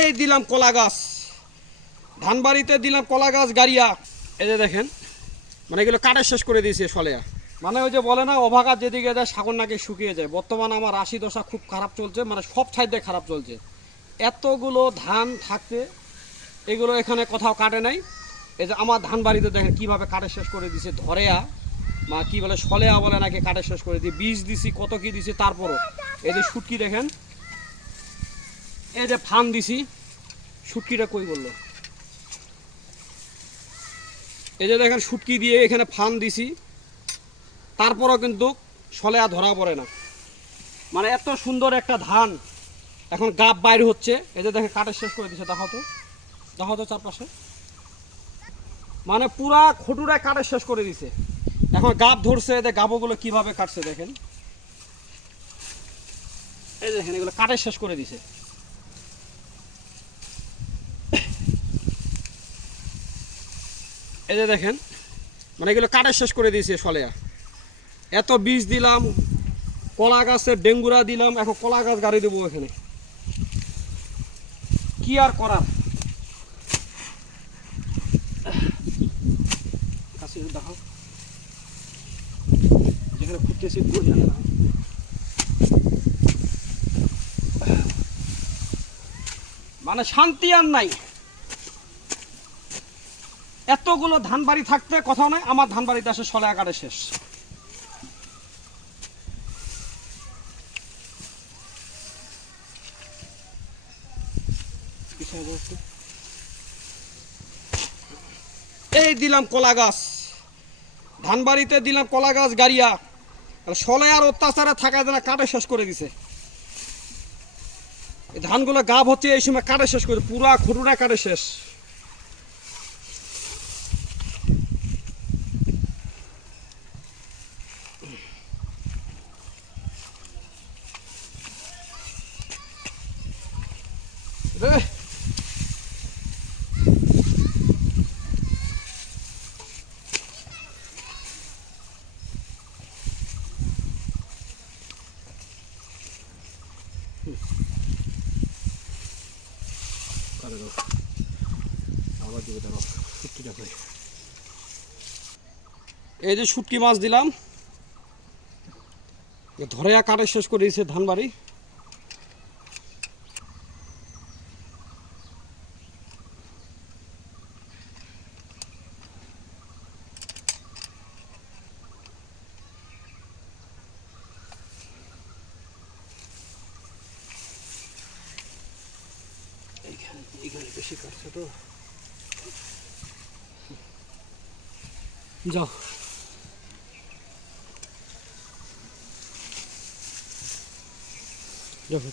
এই দিলাম কলা গাছ, ধানবাড়িতে দিলাম কলা গাছ গাড়িয়া। এই যে দেখেন, মানে এগুলো কাটে শেষ করে দিয়েছে সলেয়া। মানে ওই যে বলে না, অভাগা যেদিকে যায় সাগর নাকি শুকিয়ে যায়। বর্তমানে আমার রাশি দশা খুব খারাপ চলছে, মানে সব সাইডে খারাপ চলছে। এতগুলো ধান থাকতে এগুলো এখানে কোথাও কাটে নাই। এই যে আমার ধান বাড়িতে দেখেন কীভাবে কাটে শেষ করে দিছে। ধরেয়া মা কি বলে, সলেয়া বলে নাকি, কাটে শেষ করে দিয়ে বীজ দিছি, কত কি দিছি। তারপরও এই যে শুটকি দেখেন, এই যে ফান দিছি, শুটকিটা কই বললো, এই যে দেখেন শুটকি দিয়ে এখানে ফান দিছি, তারপরও কিন্তু সলেয়া ধরা পড়ে না। মানে এত সুন্দর একটা ধান এখন গাব বাইর হচ্ছে। এই যে দেখেন কাটে শেষ করে দিছে, দেখো তো চারপাশে, মানে পুরা খটুরায় কাটে শেষ করে দিছে। এখন গাব ধরছে, এদের গাবগুলো কিভাবে কাটছে দেখেন। এই দেখেন এগুলো কাটে শেষ করে দিছে। এই যে দেখেন, মানে এগুলো কাটে শেষ করে দিয়েছে সলেয়া। এত বীজ দিলাম, কলা গাছের ডেঙ্গুরা দিলাম, এখন কলা গাছ গাড়ি দেবো এখানে, কি আর করার। দেখো যেখানে ফুটতেছে মানে শান্তি আর নাই। এতগুলো ধান বাড়ি থাকতে কোথাও নাই, আমার ধান বাড়িতে আসে সলেয়া কাটে শেষ। এই দিলাম কলা গাছ, ধানবাড়িতে দিলাম কলা গাছ গাড়িয়া। সলেয়ার অত্যাচারে থাকা যায় না, কাটে শেষ করে দিছে। এই ধানগুলো গাব হচ্ছে, এই সময় কাটে শেষ করে, পুরা খুঁটুরা কাটে শেষ। এই যে শুটকি মাছ দিলাম, ধরে কাটে শেষ করে দিয়েছে ধান বাড়ি। এইখানে বেশি কাটছে তো, যাও যাও।